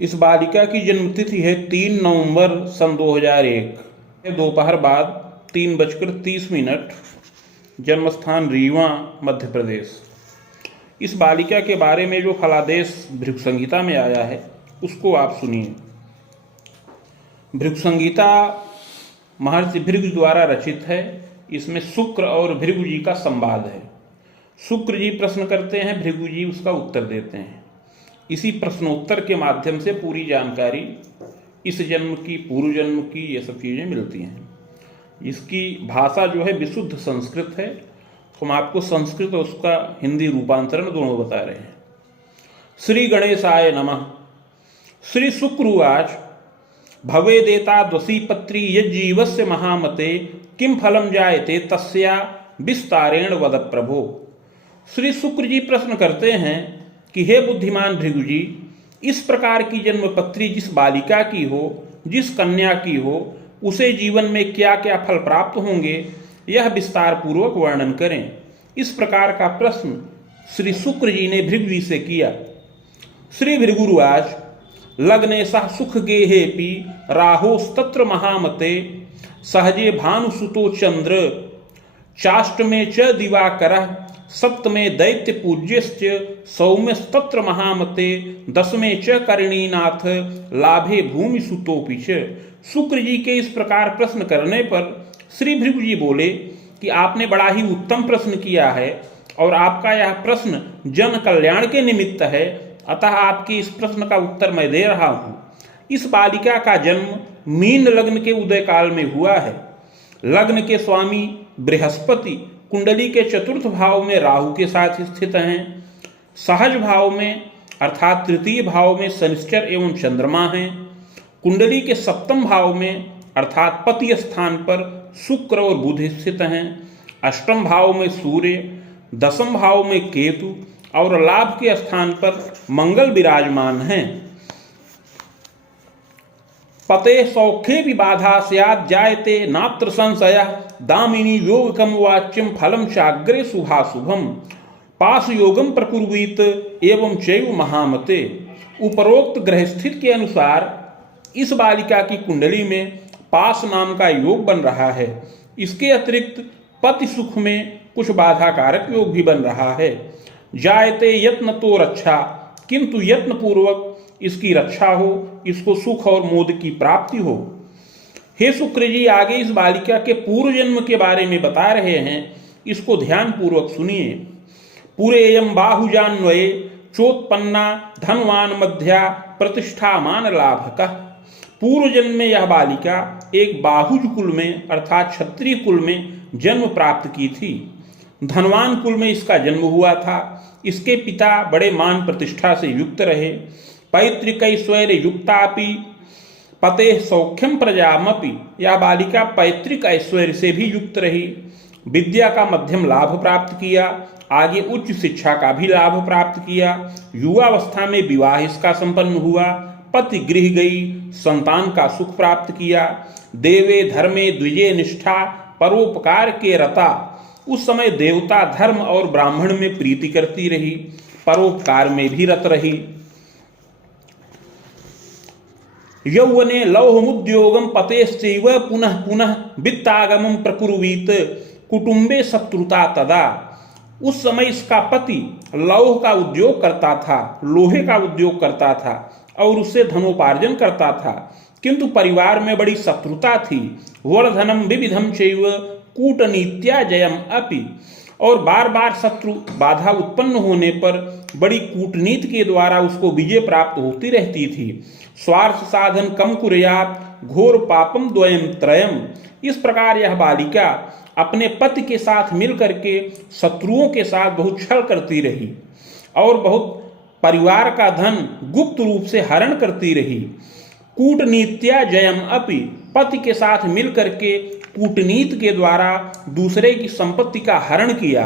इस बालिका की जन्मतिथि है 3 नवंबर सन 2001, दोपहर बाद 3:30। जन्मस्थान रीवा, मध्य प्रदेश। इस बालिका के बारे में जो फलादेश भृगु संहिता में आया है उसको आप सुनिए। भृगु संहिता महर्षि भृगु द्वारा रचित है। इसमें शुक्र और भृगु जी का संवाद है। शुक्र जी प्रश्न करते हैं, भृगु जी उसका उत्तर देते हैं। इसी प्रश्नोत्तर के माध्यम से पूरी जानकारी इस जन्म की, पूर्व जन्म की, ये सब चीज़ें मिलती हैं। इसकी भाषा जो है विशुद्ध संस्कृत है। हम आपको संस्कृत और उसका हिंदी रूपांतरण दोनों बता रहे हैं। श्री गणेशाय नमः। श्री शुक्रवाच भवेदेता द्वसी पत्री यज्जीवस्य महामते किम फलम जायते तस्या विस्तारेण वद प्रभो। श्री शुक्र जी प्रश्न करते हैं कि हे बुद्धिमान भृगु जी, इस प्रकार की जन्मपत्री जिस बालिका की हो, जिस कन्या की हो, उसे जीवन में क्या क्या फल प्राप्त होंगे, यह विस्तार पूर्वक वर्णन करें। इस प्रकार का प्रश्न श्री शुक्र जी ने भृगु जी से किया। श्री भृगुरुवाच लग्ने सह सुख गेहेपि राहोस्तत्र महामते सहजे भानुसुतो चंद्र चाष्टमे च दिवाकरः सप्तमे दैत्य पूज्यश्च सौम्यस्तत्र महामते दसमे च करणीनाथ लाभे भूमि सुतोपि च। शुक्र जी के इस प्रकार प्रश्न करने पर श्री भृगु जी बोले कि आपने बड़ा ही उत्तम प्रश्न किया है और आपका यह प्रश्न जन कल्याण के निमित्त है, अतः आपके इस प्रश्न का उत्तर मैं दे रहा हूँ। इस बालिका का जन्म मीन लग्न के उदय काल में हुआ है। लग्न के स्वामी बृहस्पति कुंडली के चतुर्थ भाव में राहु के साथ स्थित हैं। सहज भाव में अर्थात तृतीय भाव में शनिश्चर एवं चंद्रमा हैं। कुंडली के सप्तम भाव में अर्थात पति स्थान पर शुक्र और बुध स्थित हैं। अष्टम भाव में सूर्य, दसम भाव में केतु और लाभ के स्थान पर मंगल विराजमान हैं। पते सौख्ये भी बाधा स्यात् जायते नात्र संशय दामिनी योगकम वाच्यम फलम चाग्रे शुभाशुभम पास योगम प्रकुर्वीत एवं चैव महामते। उपरोक्त ग्रह स्थित के अनुसार इस बालिका की कुंडली में पास नाम का योग बन रहा है। इसके अतिरिक्त पति सुख में कुछ बाधा कारक योग भी बन रहा है। जायते यत्न तो रक्षा, किंतु यत्न पूर्वक इसकी रक्षा हो, इसको सुख और मोद की प्राप्ति हो। हे शुक्र जी, आगे इस बालिका के पूर्व जन्म के बारे में बता रहे हैं, इसको ध्यान पूर्वक सुनिए। पुरेयम बाहुजान्वये चोत्पन्ना धनवान मध्या प्रतिष्ठामान लाभक। पूर्व जन्म में यह बालिका एक बाहुज कुल में अर्थात क्षत्रिय कुल में जन्म प्राप्त की थी। धनवान कुल में इसका जन्म हुआ था। इसके पिता बड़े मान प्रतिष्ठा से युक्त रहे। पैतृक ऐश्वर्य युक्तापि पते सौख्यम प्रजामपि। यह बालिका पैतृक ऐश्वर्य से भी युक्त रही। विद्या का मध्यम लाभ प्राप्त किया, आगे उच्च शिक्षा का भी लाभ प्राप्त किया। युवावस्था में विवाह इसका संपन्न हुआ। पति गृह गई, संतान का सुख प्राप्त किया। देवे धर्मे द्विजे निष्ठा परोपकार के रता। उस समय देवता धर्म और ब्राह्मण में प्रीति करती रही, परोपकार में भी रत रही। यौवने लौहमुद्योगम पतेश्चैव पुनः पुनः वित्तागमं प्रकुर्वीत कुटुंबे शत्रुता तदा। उस समय इसका पति लौह का उद्योग करता था, लोहे का उद्योग करता था और उससे धनोपार्जन करता था, किंतु परिवार में बड़ी शत्रुता थी। वर्धनम विविधम चैव कूटनीत्या जयम अपि। और बार बार शत्रु बाधा उत्पन्न होने पर बड़ी कूटनीति के द्वारा उसको विजय प्राप्त होती रहती थी। स्वार्थ साधन कम कुर्यात् घोर पापम द्वयम त्रयम। इस प्रकार यह बालिका अपने पति के साथ मिलकर के शत्रुओं के साथ बहुत छल करती रही और बहुत परिवार का धन गुप्त रूप से हरण करती रही। कूटनीत्या जयम अपि। पति के साथ मिलकर के कूटनीति के द्वारा दूसरे की संपत्ति का हरण किया।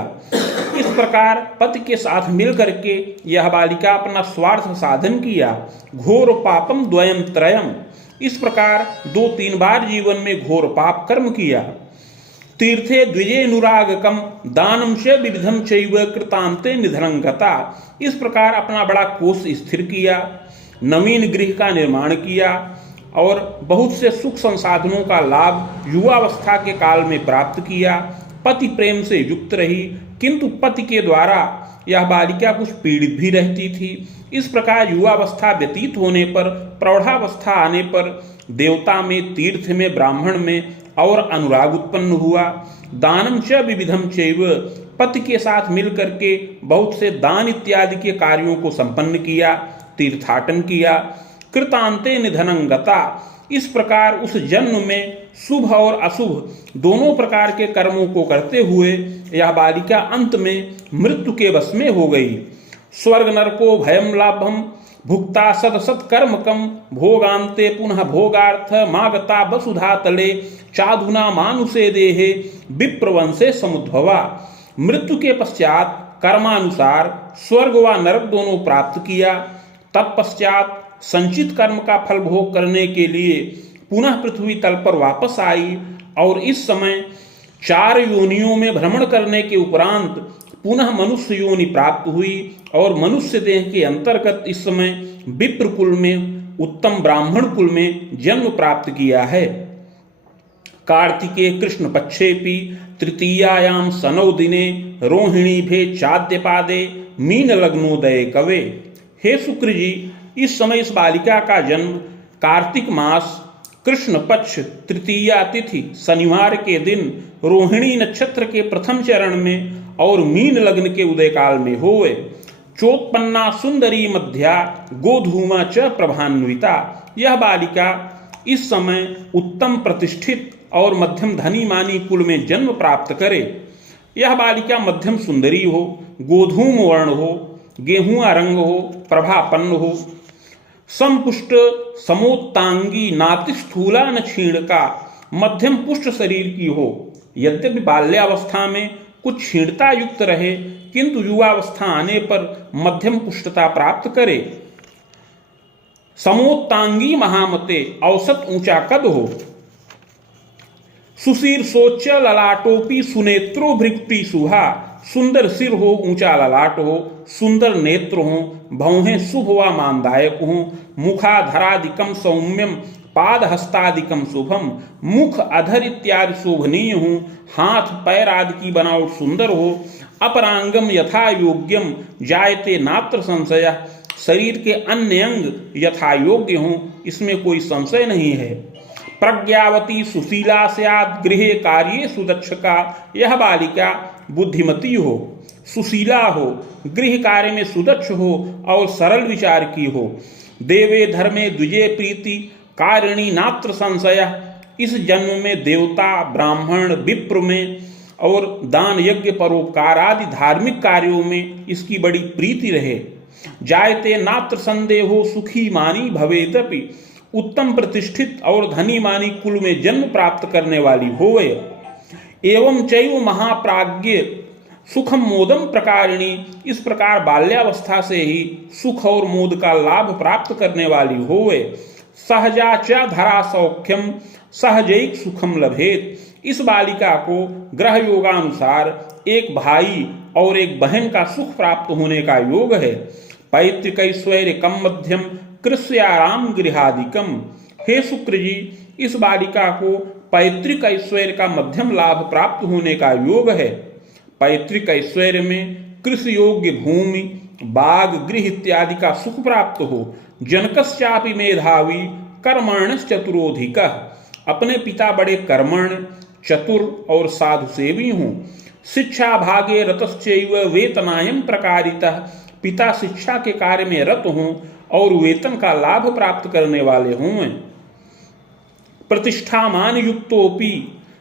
इस प्रकार पति के साथ मिलकर के यह बालिका अपना स्वार्थ साधन किया। घोर पापम द्वयम त्रयम। इस प्रकार 2-3 बार जीवन में घोर पाप कर्म किया। तीर्थे द्विजेनुरागकम दानम से विविधम चैव कृतांते निधनं गता। इस प्रकार अपना बड़ा कोष स्थिर किया। नवीन गृह का निर्माण किया और बहुत से सुख संसाधनों का लाभ युवावस्था के काल में प्राप्त किया। पति प्रेम से युक्त रही, किंतु पति के द्वारा यह बालिका कुछ पीड़ित भी रहती थी। इस प्रकार युवावस्था व्यतीत होने पर प्रौढ़ावस्था आने पर देवता में, तीर्थ में, ब्राह्मण में और अनुराग उत्पन्न हुआ। दानम च विविधम चैव, पति के साथ मिलकर के बहुत से दान इत्यादि के कार्यों को संपन्न किया, तीर्थाटन किया। कृतांते निधनं गता, इस प्रकार उस जन्म में शुभ और अशुभ दोनों प्रकार के कर्मों को करते हुए यह बालिका अंत में मृत्यु के वश में हो गई। स्वर्ग नरको भयम लाभम भुक्ता सत कर्मकम भोगांते पुनः भोगार्थ मागता वसुधा तले चाधुना मानुषे देहे विप्रवंशे समुद्भवा। मृत्यु के पश्चात कर्मानुसार स्वर्ग व नरक दोनों प्राप्त किया। तत्पश्चात संचित कर्म का फल भोग करने के लिए पुनः पृथ्वी तल पर वापस आई और इस समय 4 योनियों में भ्रमण करने के उपरांत पुनः मनुष्य योनि प्राप्त हुई और मनुष्य देह के अंतर्गत इस समय विप्र कुल में, उत्तम ब्राह्मण कुल में जन्म प्राप्त किया है। कार्तिके कृष्ण पक्षेपि तृतीयायाम सनौ दिने रोहिणी भे चाद्यपादे मीन लग्नोदय कवे। हे शुक्र जी, इस समय इस बालिका का जन्म कार्तिक मास कृष्ण पक्ष तृतीया तिथि शनिवार के दिन रोहिणी नक्षत्र के प्रथम चरण में और मीन लग्न के उदय काल में होए। चोत्पन्ना सुंदरी मध्या गोधूमा च प्रभान्विता। यह बालिका इस समय उत्तम प्रतिष्ठित और मध्यम धनी मानी कुल में जन्म प्राप्त करे। यह बालिका मध्यम सुंदरी हो, गोधूम वर्ण हो, गेहुआ रंग हो, प्रभापन्न हो, समपुष्ट समोत्तांगी नातिस्थूला न क्षीणका, मध्यम पुष्ट शरीर की हो। यद्यपि बाल्यावस्था में कुछ क्षीणता युक्त रहे, किंतु युवावस्था आने पर मध्यम पुष्टता प्राप्त करे। समोत्तांगी महामते, औसत ऊंचा कद हो। सुशीर्षोच्च ललाटोपी सुनेत्रो भृक्ति सुहा, सुंदर सिर हो, ऊंचा ललाट हो, सुंदर नेत्र हो, भौहें शुभ व मानदायक हो, मुखाधरादिकम सौम्यम पाद हस्तादिकम शुभम, मुख अधर इत्यादि शोभनीय हो, हाथ पैर आदि की बनावट सुंदर हो, अपरांगम यथा योग्यम जायते नात्र संशय, शरीर के अन्य अंग यथा योग्य हो, इसमें कोई संशय नहीं है। प्रज्ञावती सुशीला स्यात् गृहे कार्ये सुदक्षका, यह बालिका बुद्धिमती हो, सुशीला हो, गृह कार्य में सुदक्ष हो और सरल विचार की हो। देवे धर्मे द्विजे प्रीति कारिणी नात्र संशय, इस जन्म में देवता, ब्राह्मण, विप्र में और दान यज्ञ परोपकार आदि धार्मिक कार्यों में इसकी बड़ी प्रीति रहे। जायते नात्र संदेहो सुखी मानी भवेदपि, उत्तम प्रतिष्ठित और धनी मानी कुल में जन्म प्राप्त करने वाली होवे। एवं चैव महाप्राज्ञ सुखम मोदम प्रकारिणी, इस प्रकार बाल्यावस्था से ही सुख और मोद का लाभ प्राप्त करने वाली होवे। सहजा च धरा सौख्यम सहजैक सुखम लभेत, इस बालिका को ग्रह योगानुसार एक भाई और एक बहन का सुख प्राप्त होने का योग है। पैतृक ऐश्वर्य कम मध्यम कृष्याराम गृहादिकम, हे शुक्र जी, इस बालिका को पैतृक ऐश्वर्य का मध्यम लाभ प्राप्त होने का योग है। पैतृक ऐश्वर्य में कृषि योग्य भूमि, बाग, गृह इत्यादि का सुख प्राप्त हो। जनकश्चापि मेधावी कर्मण्यश्च चतुरोधिकः, अपने पिता बड़े कर्मण्य, चतुर और साधु सेवी हों। शिक्षा भागे रतश्चैव वेतनायम प्रकारितः, पिता शिक्षा के कार्य में रत हों और वेतन का लाभ प्राप्त करने वाले हों। प्रतिष्ठा मान युक्तोपि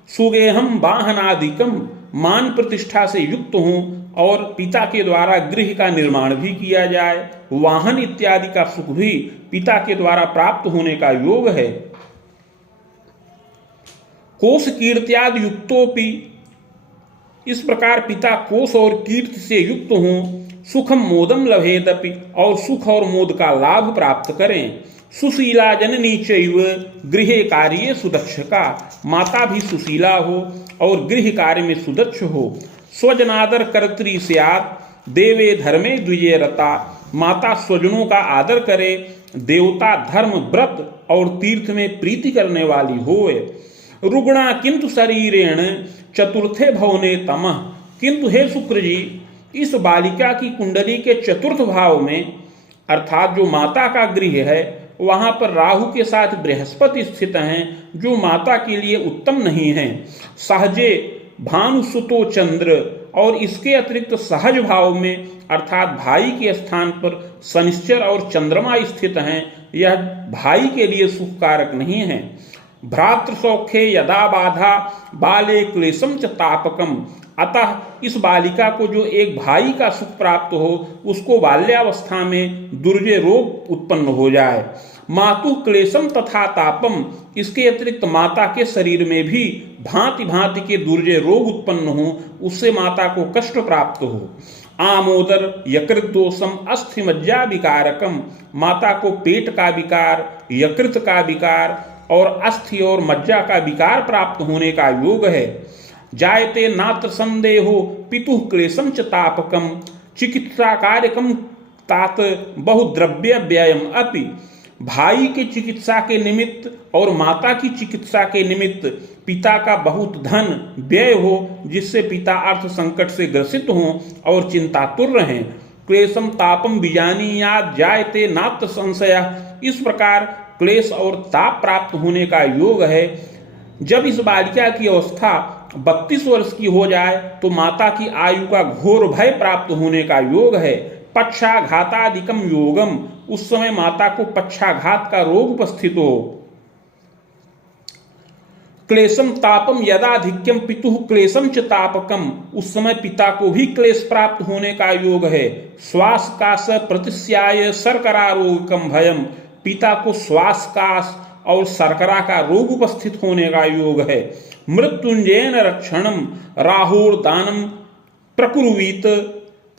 सुगेहम वाहनादिकम, मान प्रतिष्ठा से युक्त हों और पिता के द्वारा गृह का निर्माण भी किया जाए, वाहन इत्यादि का सुख भी पिता के द्वारा प्राप्त होने का योग है। कोश कीर्त्यादि युक्तोपि, इस प्रकार पिता कोश और कीर्ति से युक्त हों। सुखम मोदम लभेदपि, और सुख और मोद का लाभ प्राप्त करें। सुशीला जननी चैव गृहे कार्ये सुदक्षका, माता भी सुशीला हो और गृह कार्य में सुदक्ष हो। स्वजनादर कर्त्री स्यात् देवे धर्मे द्विजे रता, माता स्वजनों का आदर करे देवता धर्म व्रत और तीर्थ में प्रीति करने वाली होए। रुग्णा किंतु शरीरेण चतुर्थे भवने तमः। किंतु हे शुक्र जी, इस बालिका की कुंडली के चतुर्थ भाव में अर्थात जो माता का गृह है वहां पर राहु के साथ बृहस्पति स्थित हैं, जो माता के लिए उत्तम नहीं है। सहजे भानुसुतो चंद्र, और इसके अतिरिक्त सहज भाव में अर्थात भाई के स्थान पर शनिश्चर और चंद्रमा स्थित हैं, यह भाई के लिए सुखकारक नहीं है। भ्रातृ सौख्ये यदा बाधा बाले क्लेशम च तापकम। अतः इस बालिका को जो एक भाई का सुख प्राप्त हो, उसको बाल्यावस्था में दुर्जय रोग उत्पन्न हो जाए। मातु क्लेशम तथा तापम, इसके अतिरिक्त माता के शरीर में भी भांति भांति के दुर्जय रोग उत्पन्न हो, उससे माता को कष्ट प्राप्त हो। आमोदर यकृत दोषम अस्थि मज्जा विकारकम, माता को पेट का विकार, यकृत का विकार और अस्थि और मज्जा का विकार प्राप्त होने का योग है। जायते नात्र संदेहो पितुः क्लेशम च तापकम, चिकित्सा कार्यकम तात बहुद्रव्य व्ययम अपि। भाई की चिकित्सा के निमित्त और माता की चिकित्सा के निमित्त पिता का बहुत धन व्यय हो, जिससे पिता अर्थ संकट से ग्रसित हों और चिंतातुर रहें। क्लेशम तापम बीजानीयाद जायते नात्र संशय, इस प्रकार क्लेश और ताप प्राप्त होने का योग है। जब इस बालिका की अवस्था 32 वर्ष की हो जाए तो माता की आयु का घोर भय प्राप्त होने का योग है। पक्षाघातादिकम योगम, उस समय माता को पक्षाघात का रोग उपस्थित हो। क्लेशम तापम यदाधिक्यम पितुः क्लेशम च तापकम, उस समय पिता को भी क्लेश प्राप्त होने का योग है। श्वास काश प्रतिस्याय शर्करा रोगकम भयम, पिता को श्वास काश और शर्करा का रोग उपस्थित होने का योग है। मृत्युंजयन रक्षणम राहुर दानम प्रकुर्वीत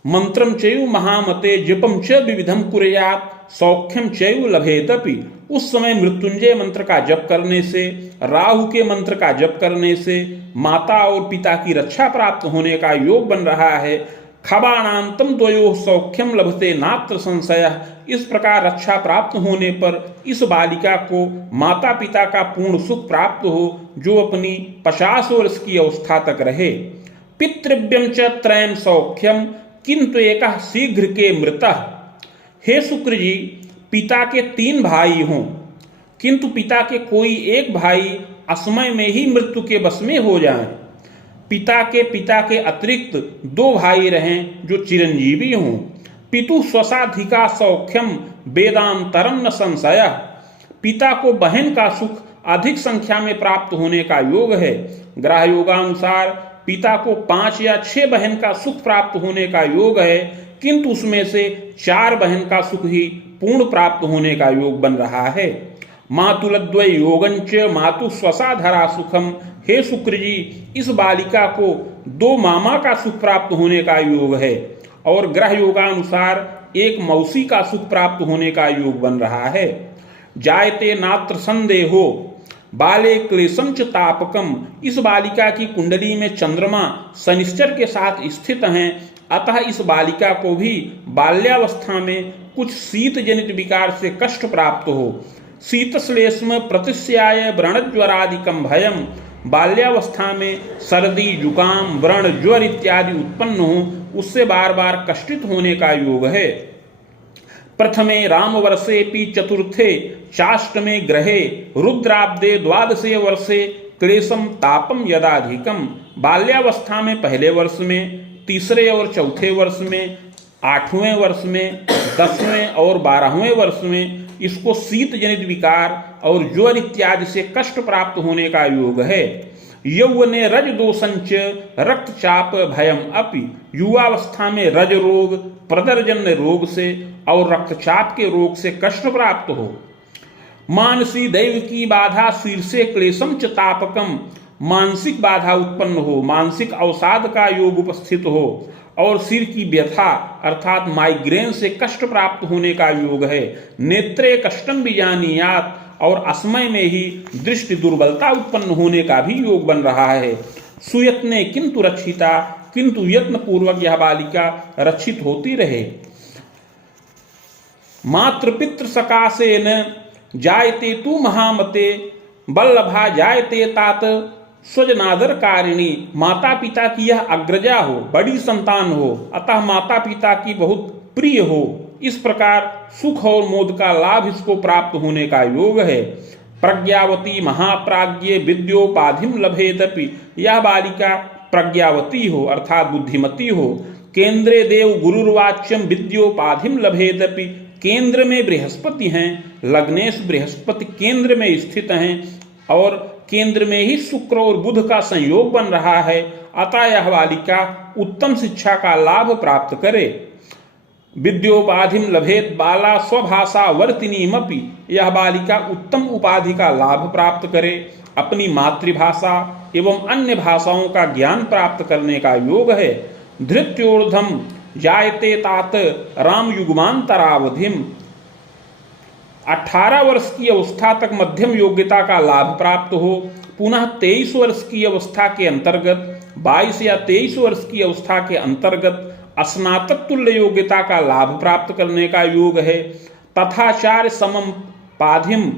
मंत्रम चैव महामते जपम च विविधम कुर्यात् सौख्यम चैव लभेदपि, उस समय मृत्युंजय मंत्र का जप करने से, राहु के मंत्र का जप करने से माता और पिता की रक्षा प्राप्त होने का योग बन रहा है। खबाणांतम द्वयो सौख्यम लभते नात्र संशय, इस प्रकार रक्षा प्राप्त होने पर इस बालिका को माता पिता का पूर्ण सुख प्राप्त हो, जो अपनी 50 वर्ष की अवस्था तक रहे। पितृव्यम च त्रयम सौख्यम किंतु एक शीघ्र के मृतः। हे शुक्र जी, पिता के 3 भाई हों किंतु पिता के कोई एक भाई असमय में ही मृत्यु के वश में हो जाएं। पिता के अतिरिक्त 2 भाई रहें जो चिरंजीवी हों। पितु स्वसाधिका सौख्यम वेदांतरम न संशय, पिता को बहन का सुख अधिक संख्या में प्राप्त होने का योग है। ग्रह योगानुसार पिता को 5 या 6 बहन का सुख प्राप्त होने का योग है, किंतु उसमें से 4 बहन का सुख ही पूर्ण प्राप्त होने का योग बन रहा है। मातुलद्वय योगंच मातु स्वसाधरा सुखम, हे शुक्र जी, इस बालिका को 2 मामा का सुख प्राप्त होने का योग है और ग्रह योगानुसार एक मौसी का सुख प्राप्त होने का योग बन रहा है। जायते नात्र संदेहो बाले क्लेशम च तापकम, इस बालिका की कुंडली में चंद्रमा शनिश्चर के साथ स्थित हैं, अतः इस बालिका को भी बाल्यावस्था में कुछ शीत जनित विकार से कष्ट प्राप्त हो। शीतश्लेष्म प्रतिस्याय व्रणज्वरादिकम भयम, बाल्यावस्था में सर्दी जुकाम व्रण ज्वर इत्यादि उत्पन्न हो, उससे बार बार कष्टित होने का योग है। प्रथमे रामवर्षेपि चतुर्थे चाष्टमे ग्रहे रुद्राब्दे 12 वर्षे क्लेशम तापम यदाधिकम, बाल्यावस्था में पहले वर्ष में, तीसरे और चौथे वर्ष में, 8वें वर्ष में, 10वें और 12वें वर्ष में इसको शीत जनित विकार और ज्वर इत्यादि से कष्ट प्राप्त होने का योग है। यौवने रज दोषंच रक्तचाप भयम अपि, युवावस्था में रज रोग प्रदरजन्य रोग से और रक्तचाप के रोग से कष्ट प्राप्त हो। मानसी दैव की बाधा शीर्षे क्लेशम च तापकम, मानसिक बाधा उत्पन्न हो, मानसिक अवसाद का योग उपस्थित हो और सिर की व्यथा अर्थात माइग्रेन से कष्ट प्राप्त होने का योग है। नेत्रे कष्टम बीजानीयात, और असमय में ही दृष्टि दुर्बलता उत्पन्न होने का भी योग बन रहा है। सुयत्ने किंतु रक्षिता, किंतु यत्न पूर्वक यह बालिका रक्षित होती रहे। मातृपितृ सकाशेन जायते तु महामते वल्लभा जायते तात स्वजनादर कारिणी। माता पिता की यह अग्रजा हो, बड़ी संतान हो, अतः माता पिता की बहुत प्रिय हो। इस प्रकार सुख और मोद का लाभ इसको प्राप्त होने का योग है। प्रज्ञावती महाप्राज्ञे विद्योपाधिम लभेदपि। यह बालिका प्रज्ञावती हो अर्थात बुद्धिमती हो। केंद्रे देव गुरुर्वाच्यम विद्योपाधिम लभेदपि। केंद्र में बृहस्पति हैं, लग्नेश बृहस्पति केंद्र में स्थित हैं और केंद्र में ही शुक्र और बुध का संयोग बन रहा है। अतः यह बालिका उत्तम शिक्षा का लाभ प्राप्त करे। विद्योपाधिम लभेत बाला स्वभाषा वर्तिनीमपि। यह बालिका उत्तम उपाधि का लाभ प्राप्त करे, अपनी मातृभाषा एवं अन्य भाषाओं का ज्ञान प्राप्त करने का योग है। धृत्योर्धम जायते तात राम युग्मांतरावधिम। 18 वर्ष की अवस्था तक मध्यम योग्यता का लाभ प्राप्त हो, पुनः 23 वर्ष की अवस्था के अंतर्गत 22 या 23 वर्ष की अवस्था के अंतर्गत स्नातक तुल्य योग्यता का लाभ प्राप्त करने का योग है। तथाचार्य समम पाधिम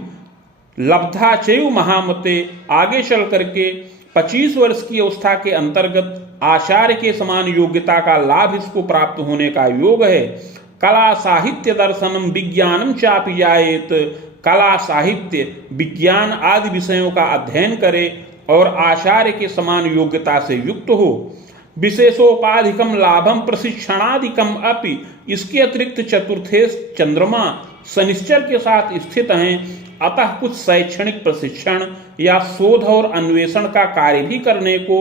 लब्धा चैव महामते। आगे चल करके 25 वर्ष की अवस्था के अंतर्गत आचार्य के समान योग्यता का लाभ इसको प्राप्त होने का योग है। कला साहित्य दर्शनम विज्ञानम चापि जायेत। कला साहित्य विज्ञान आदि विषयों का अध्ययन करे और आचार्य के समान योग्यता से युक्त हो। विशेषोपाधिकम लाभम प्रशिक्षणादिकम अपि। इसके अतिरिक्त चतुर्थे चंद्रमा शनिश्चर के साथ स्थित हैं, अतः कुछ शैक्षणिक प्रशिक्षण या शोध और अन्वेषण का कार्य भी करने को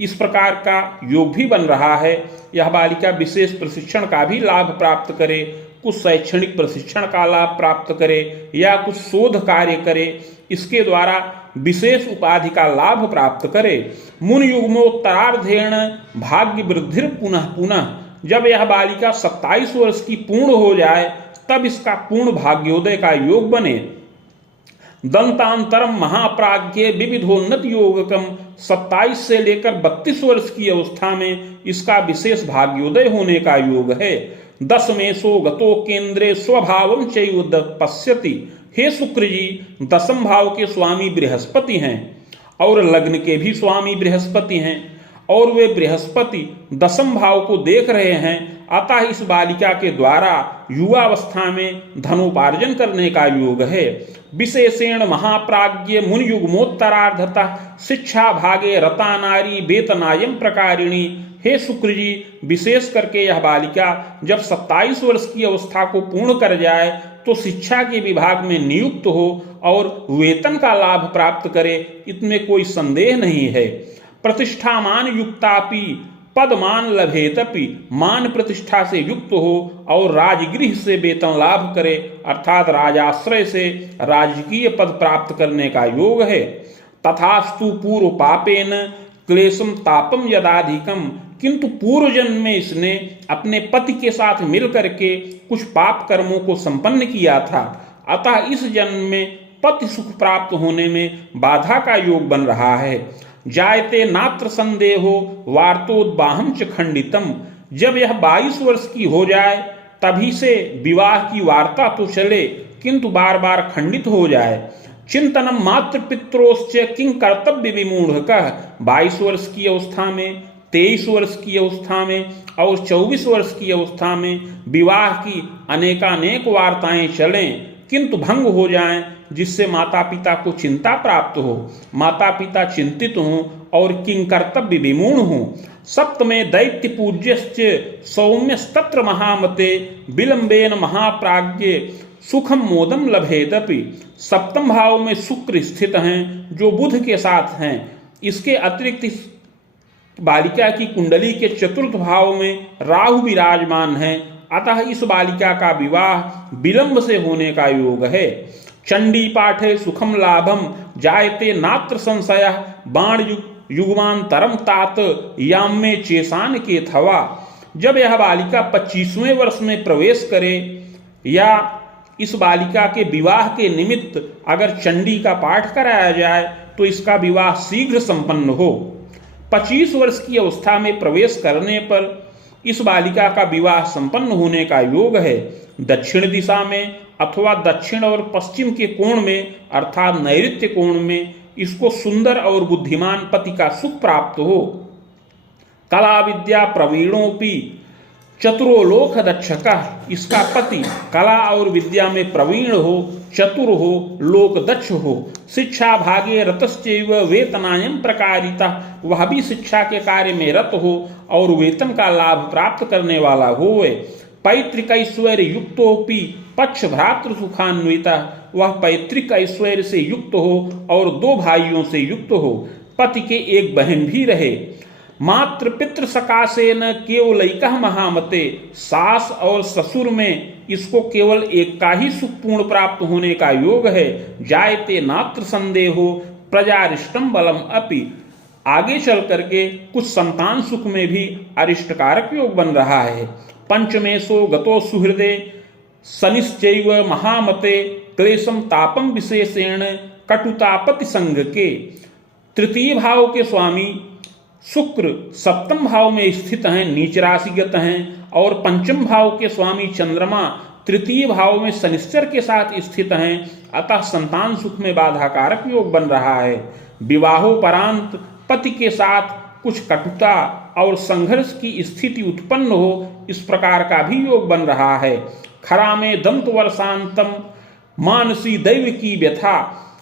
इस प्रकार का योग भी बन रहा है। यह बालिका विशेष प्रशिक्षण का भी लाभ प्राप्त करे, कुछ शैक्षणिक प्रशिक्षण का लाभ प्राप्त करे या कुछ शोध कार्य करे, इसके द्वारा विशेष उपाधि का लाभ प्राप्त करे। मुन युग्मोत्तरार्धेण भाग्य वृद्धिर पुनः पुनः। जब यह बालिका 27 वर्ष की पूर्ण हो जाए तब इसका पूर्ण भाग्योदय का योग बने। दंतांतरम महाप्राज्ञे विविधोन्नत योगकम। 27 से लेकर 32 वर्ष की अवस्था में इसका विशेष भाग्योदय होने का योग है। 10मेशो गतो केंद्रे स्वभावम चैव पश्यति। हे शुक्र जी, 10म भाव के स्वामी बृहस्पति हैं और लग्न के भी स्वामी बृहस्पति हैं और वे बृहस्पति 10म भाव को देख रहे हैं। अतः इस बालिका के द्वारा युवावस्था में धनोपार्जन करने का योग है। विशेषेण महाप्राज्ञ मुन युग्मोत्तरार्धतः शिक्षा भागे रता नारी वेतनायम प्रकारिणी। हे शुक्र जी, विशेष करके यह बालिका जब 27 वर्ष की अवस्था को पूर्ण कर जाए तो शिक्षा के विभाग में नियुक्त हो और वेतन का लाभ प्राप्त करे, इसमें कोई संदेह नहीं है। प्रतिष्ठामान युक्तापि पदमान लभेतपि। मान प्रतिष्ठा से युक्त हो और राजगृह से वेतन लाभ करे अर्थात राजाश्रय से राजकीय पद प्राप्त करने का योग है। तथास्तु पूर्व पापेन क्लेशम तापम यदाधिकम। किंतु पूर्व जन्म में इसने अपने पति के साथ मिलकर के कुछ पाप कर्मों को संपन्न किया था, अतः इस जन्म में पति सुख प्राप्त होने में बाधा का योग बन रहा है। जायते नात्र संदेहो वार्तोद्बाहम च खंडितम। जब यह 22 वर्ष की हो जाए तभी से विवाह की वार्ता तो चले किंतु बार बार खंडित हो जाए। चिंतनम मातृ पित्रोश्च किं कर्तव्य विमूढ़ कह। 22 वर्ष की अवस्था में, 23 वर्ष की अवस्था में और 24 वर्ष की अवस्था में विवाह की अनेकानेक वार्ताएं चलें किंतु भंग हो जाएं, जिससे माता पिता को चिंता प्राप्त हो, माता पिता चिंतित हों और किं कर्तव्य विमूढ़ हों। सप्तमे दैत्य पूज्यश्च सौम्यस्तत्र महामते विलंबेन महाप्राज्ञे सुखम मोदम लभेदपि। 7म भाव में शुक्र स्थित हैं जो बुध के साथ हैं। इसके अतिरिक्त बालिका की कुंडली के 4th भाव में राहु विराजमान है, अतः इस बालिका का विवाह विलंब से होने का योग है। चंडी पाठे सुखम लाभम जायते नात्र संशय बाण युग्मांतरम तात याम में चेसान के थवा। जब यह बालिका 25वें वर्ष में प्रवेश करे या इस बालिका के विवाह के निमित्त अगर चंडी का पाठ कराया जाए तो इसका विवाह शीघ्र संपन्न हो। 25 वर्ष की अवस्था में प्रवेश करने पर इस बालिका का विवाह संपन्न होने का योग है। दक्षिण दिशा में अथवा दक्षिण और पश्चिम के कोण में अर्थात नैऋत्य कोण में इसको सुंदर और बुद्धिमान पति का सुख प्राप्त हो। कला विद्या प्रवीणोपि चतुरो लोक दक्षका, इसका पति कला और विद्या में प्रवीण हो, चतुर हो, लोक दक्ष हो। शिक्षा भागे रतश्चैव वेतनायम प्रकारिता, वह भी शिक्षा के कार्य में रत हो और वेतन का लाभ प्राप्त करने वाला होवे। पैतृक ऐश्वर्य युक्तोपि पक्ष भ्रातृ सुखान्विता, वह पैतृक ऐश्वर्य से युक्त हो और 2 भाइयों से युक्त हो, पति के एक बहन भी रहे। मात्र पितृ सकाशेन केवलैकः महामते, सास और ससुर में इसको केवल एक का ही सुखपूर्ण प्राप्त होने का योग है। जायते नात्र संदेहो प्रजारिष्टम बलम अपि, आगे चल करके कुछ संतान सुख में भी अरिष्टकारक योग बन रहा है। पंचमेशो गतो सुहृदे शनिश्चैव महामते क्लेशम तापम विशेषेण कटुतापति संग के, तृतीय भाव के स्वामी शुक्र सप्तम भाव में स्थित हैं, नीच राशिगत हैं, और पंचम भाव के स्वामी चंद्रमा तृतीय भाव में शनिश्चर के साथ स्थित हैं, अतः संतान सुख में बाधाकारक योग बन रहा है। विवाहोपरांत पति के साथ कुछ कटुता और संघर्ष की स्थिति उत्पन्न हो, इस प्रकार का भी योग बन रहा है। खरा में दंत वर्षांतम मानसी दैव की व्यथा,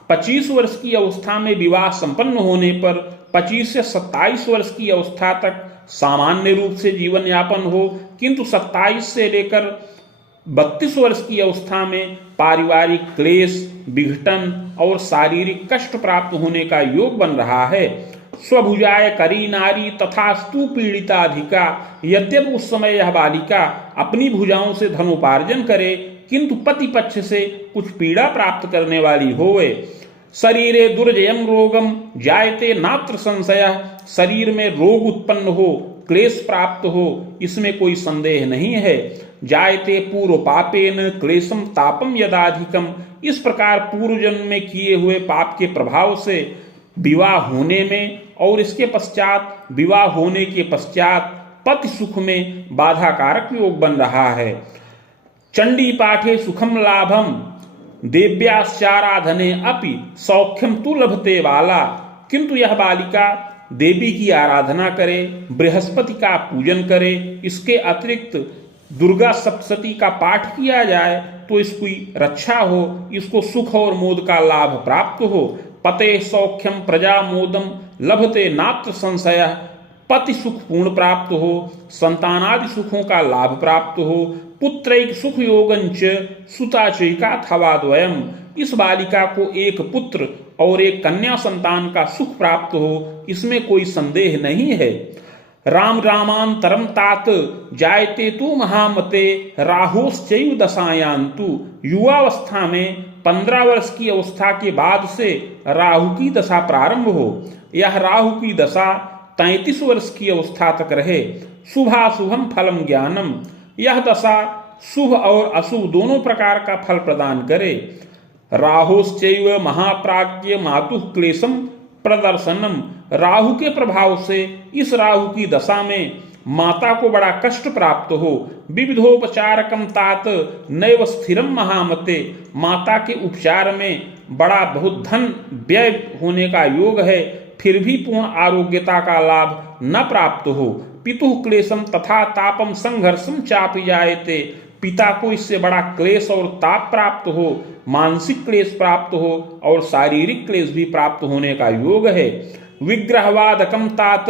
25 वर्ष की अवस्था में विवाह संपन्न होने पर 25 से 27 वर्ष की अवस्था तक सामान्य रूप से जीवन यापन हो, किंतु 27 से लेकर 32 वर्ष की अवस्था में पारिवारिक क्लेश, विघटन और शारीरिक कष्ट प्राप्त होने का योग बन रहा है। स्वभुजाय करी नारी तथास्तु पीड़िताधिका, यद्यपि उस समय यह बालिका अपनी भुजाओं से धनोपार्जन करे, किंतु पति पक्ष से कुछ पीड़ा प्राप्त करने वाली होवे। शरीरे दुर्जयम रोगम जायते नात्र संशय, शरीर में रोग उत्पन्न हो, क्लेश प्राप्त हो, इसमें कोई संदेह नहीं है। जायते पूर्व पापेन क्लेशम तापम यदाधिकम, इस प्रकार पूर्व जन्म में किए हुए पाप के प्रभाव से विवाह होने में और इसके पश्चात विवाह होने के पश्चात पति सुख में बाधाकारक योग बन रहा है। चंडी पाठे सुखम लाभम देव्याश्चाराधने अपि सौख्यम तु लभते वाला, किंतु यह बालिका देवी की आराधना करे, बृहस्पति का पूजन करे, इसके अतिरिक्त दुर्गा सप्तशती का पाठ किया जाए तो इसकी रक्षा हो, इसको सुख और मोद का लाभ प्राप्त हो। पते सौख्यम प्रजा मोदम लभते नात्र संशय, पति सुख पूर्ण प्राप्त हो, संतानादि सुखों का लाभ प्राप्त हो। पुत्रैक सुख योगंच सुताचयिका थवाद्वयम, इस बालिका को एक पुत्र और एक कन्या संतान का सुख प्राप्त हो, इसमें कोई संदेह नहीं है। राम रामांतरम तात जायते तु महामते राहुश्चैव दशायान्तु, युवावस्था में 15 वर्ष की अवस्था के बाद से राहु की दशा प्रारंभ हो, यह राहु की दशा 33 वर्ष की अवस्था तक रहे। शुभाशुभम फलम ज्ञानम, यह दशा शुभ और अशुभ दोनों प्रकार का फल प्रदान करे। राहुश्चैव महाप्राज्ञ मातु क्लेशम प्रदर्शनम, राहु के प्रभाव से इस राहु की दशा में माता को बड़ा कष्ट प्राप्त हो। विविधोपचारकम तात नैव स्थिरम महामते, माता के उपचार में बड़ा बहुत धन व्यय होने का योग है, फिर भी पूर्ण आरोग्यता का लाभ न प्राप्त हो। पितुः क्लेशम तथा तापम संघर्षम चापि जायते, पिता को इससे बड़ा क्लेश और ताप प्राप्त हो, मानसिक क्लेश प्राप्त हो और शारीरिक क्लेश भी प्राप्त होने का योग है। विग्रहवादकम तात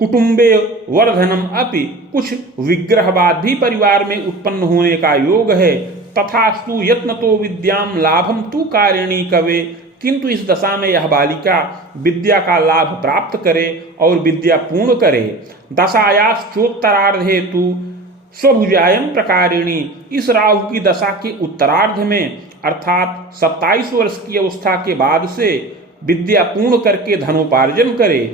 कुटुंबे वर्धनम अपि, कुछ विग्रहवाद भी परिवार में उत्पन्न होने का योग है। तथास्तु यत्न तो विद्याम लाभम तु कारिणी कवे, किंतु इस दशा में यह बालिका विद्या का लाभ प्राप्त करे और विद्या पूर्ण करे। दशायाश्चोत्तरार्धे तु स्वभुजायम प्रकारिणी, इस राहु की दशा के उत्तरार्ध में अर्थात 27 वर्ष की अवस्था के बाद से विद्या पूर्ण करके धनोपार्जन करे।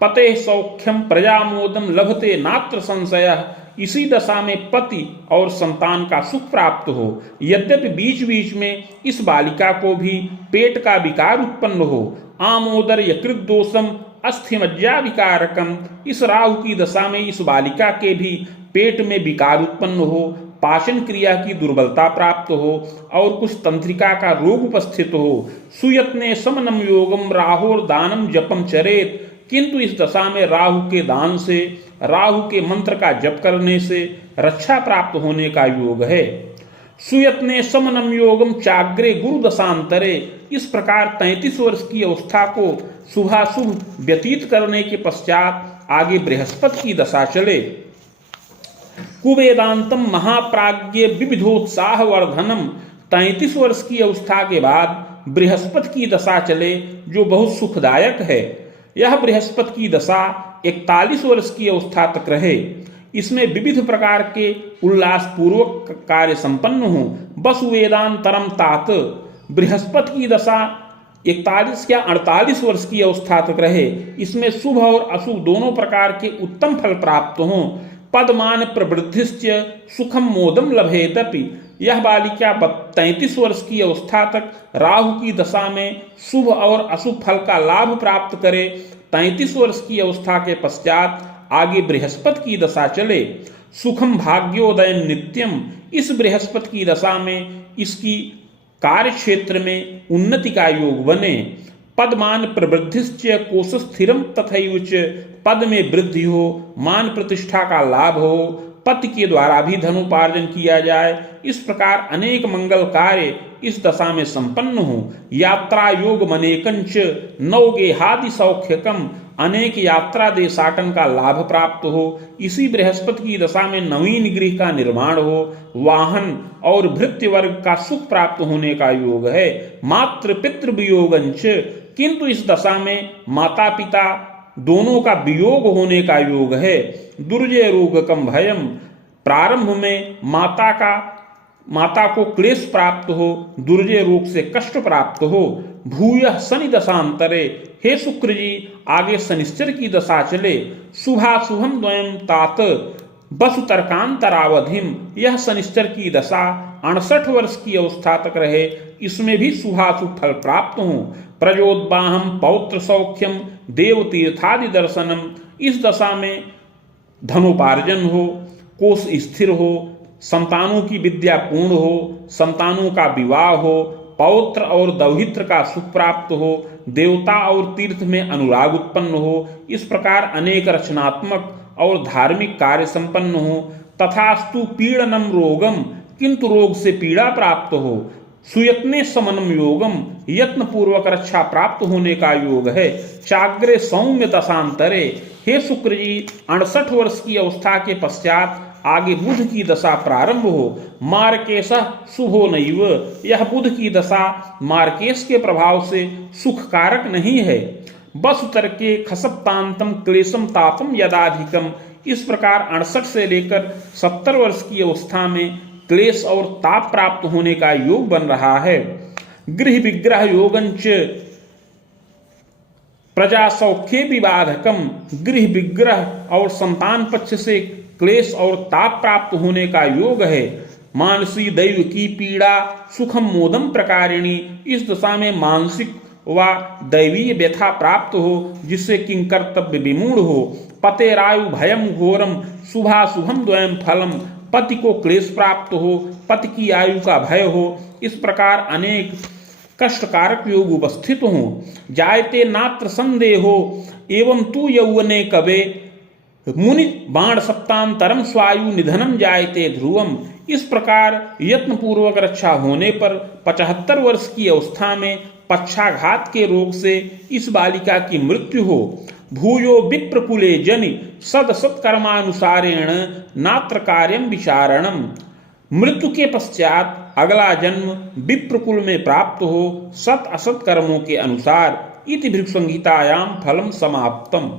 पते सौख्यम प्रजामोदम लभते नात्र संशय, इसी दशा में पति और संतान का सुख प्राप्त हो। यद्यपि बीच बीच में इस बालिका को भी पेट का विकार उत्पन्न हो। आमोदर यकृत दोषम अस्थिमज्जा विकारकम, इस राहु की दशा में इस बालिका के भी पेट में विकार उत्पन्न हो, पाचन क्रिया की दुर्बलता प्राप्त हो और कुछ तंत्रिका का रोग उपस्थित हो। सुयत्ने समनम योगम राहोर दानम जपम चरेत, किंतु इस दशा में राहु के दान से, राहु के मंत्र का जप करने से रक्षा प्राप्त होने का योग है। सुयत्ने समनम योगम चाग्रे गुरु दशांतरे, इस प्रकार 33 वर्ष की अवस्था को शुभाशुभ व्यतीत करने के पश्चात आगे बृहस्पति की दशा चले। कुवेदांतम महाप्राज्ञ विविधोत्साह वर्धनम, 33 वर्ष की अवस्था के बाद बृहस्पति की दशा चले जो बहुत सुखदायक है। यह बृहस्पति की दशा 41 वर्ष की अवस्था तक रहे। इसमें विविध प्रकार के उल्लास पूर्वक कार्य संपन्न हो। बसु वेदांतरम तात, बृहस्पति की दशा 41 या 48 वर्ष की अवस्था तक रहे। इसमें शुभ और अशुभ दोनों प्रकार के उत्तम फल प्राप्त हों। पदमान प्रवृद्धिश्च सुखम मोदम लभेदपि, यह बालिका 33 वर्ष की अवस्था तक राहु की दशा में शुभ और अशुभ फल का लाभ प्राप्त करे। 33 वर्ष की अवस्था के पश्चात आगे बृहस्पति की दशा चले। सुखम भाग्योदय नित्यम, इस बृहस्पति की दशा में इसकी कार्य क्षेत्र में उन्नति का योग बने। पदमान प्रवृद्धिश्च कोश स्थिरम तथैवच, पद में वृद्धि हो, मान प्रतिष्ठा का लाभ हो, पति के द्वारा भी धनोपार्जन किया जाए, इस प्रकार अनेक मंगल कार्य इस दशा में संपन्न हो। यात्रा योग मनेकंच नवगेहादि सौख्यकम, अनेक यात्रा देशाटन का लाभ प्राप्त हो। इसी बृहस्पति की दशा में नवीन गृह का निर्माण हो, वाहन और भृत्य वर्ग का सुख प्राप्त होने का योग है। मातृ पितृ वियोगंच, किंतु इस दशा में माता पिता दोनों का वियोग होने का योग है। दुर्जय रोगकम भयम, प्रारंभ में माता को क्लेश प्राप्त हो, दुर्जय रोग से कष्ट प्राप्त हो। भूयः शनि दशांतरे, हे शुक्र जी आगे शनिश्चर की दशा चले। शुभाशुभम द्वयम तात बसु तर्कांतरावधिम, यह शनिश्चर की दशा 68 वर्ष की अवस्था तक रहे। इसमें भी शुभाशुभ फल प्राप्त हो। प्रजोद्वाहम पौत्र सौख्यम देवतीर्थादि दर्शनम, इस दशा में धनोपार्जन हो, कोष स्थिर हो, संतानों की विद्या पूर्ण हो, संतानों का विवाह हो, पौत्र और दौहित्र का सुख प्राप्त हो, देवता और तीर्थ में अनुराग उत्पन्न हो। इस प्रकार अनेक रचनात्मक और धार्मिक कार्य संपन्न हो। तथास्तु पीड़नम रोगम, किंतु रोग से पीड़ा प्राप्त हो। सुयत्ने समनम योगम, यत्न पूर्वक रक्षा प्राप्त होने का योग है। चाग्रे सौम्य दशांतरे, हे शुक्र जी 68 वर्ष की अवस्था के पश्चात आगे बुध की दशा प्रारंभ हो। मार्केश शुभो नैव, यह बुध की दशा मार्केश के प्रभाव से सुखकारक नहीं है। बसुतर के खसप्तांतम क्लेशम तापम यदाधिकम, इस प्रकार 68 से लेकर 70 वर्ष की अवस्था में क्लेश और ताप प्राप्त होने का योग बन रहा है। गृह विग्रह योगंच प्रजा सौख्य विबाधकम, गृह विग्रह और संतान पक्ष से क्लेश और ताप प्राप्त होने का योग है। मानसी दैव की पीड़ा सुखम मोदम प्रकारिणी, इस दशा में मानसिक व दैवीय व्यथा प्राप्त हो जिससे किंकर्तव्य विमूढ़ हो। पतेरायु भयम घोरम शुभाशुभम द्वयम फलम, पति को क्लेश प्राप्त हो, पति की आयु का भय हो। इस प्रकार अनेक कष्टकारक योग उपस्थित हो। जायते नात्र संदेहो एवं तू यौवने कवे मुनि बाण सप्तांतरम स्वायु निधनम जायते ध्रुवम, इस प्रकार यत्न पूर्वक रक्षा होने पर 75 वर्ष की अवस्था में पक्षाघात के रोग से इस बालिका की मृत्यु हो। भूयो विप्रकुले जनि सद सत्कर्मानुसारेण नात्र कार्यम विचारणम, मृत्यु के पश्चात अगला जन्म विप्रकुल में प्राप्त हो सत असत कर्मों के अनुसार। इति भृगु संहितायाम फलम समाप्तम।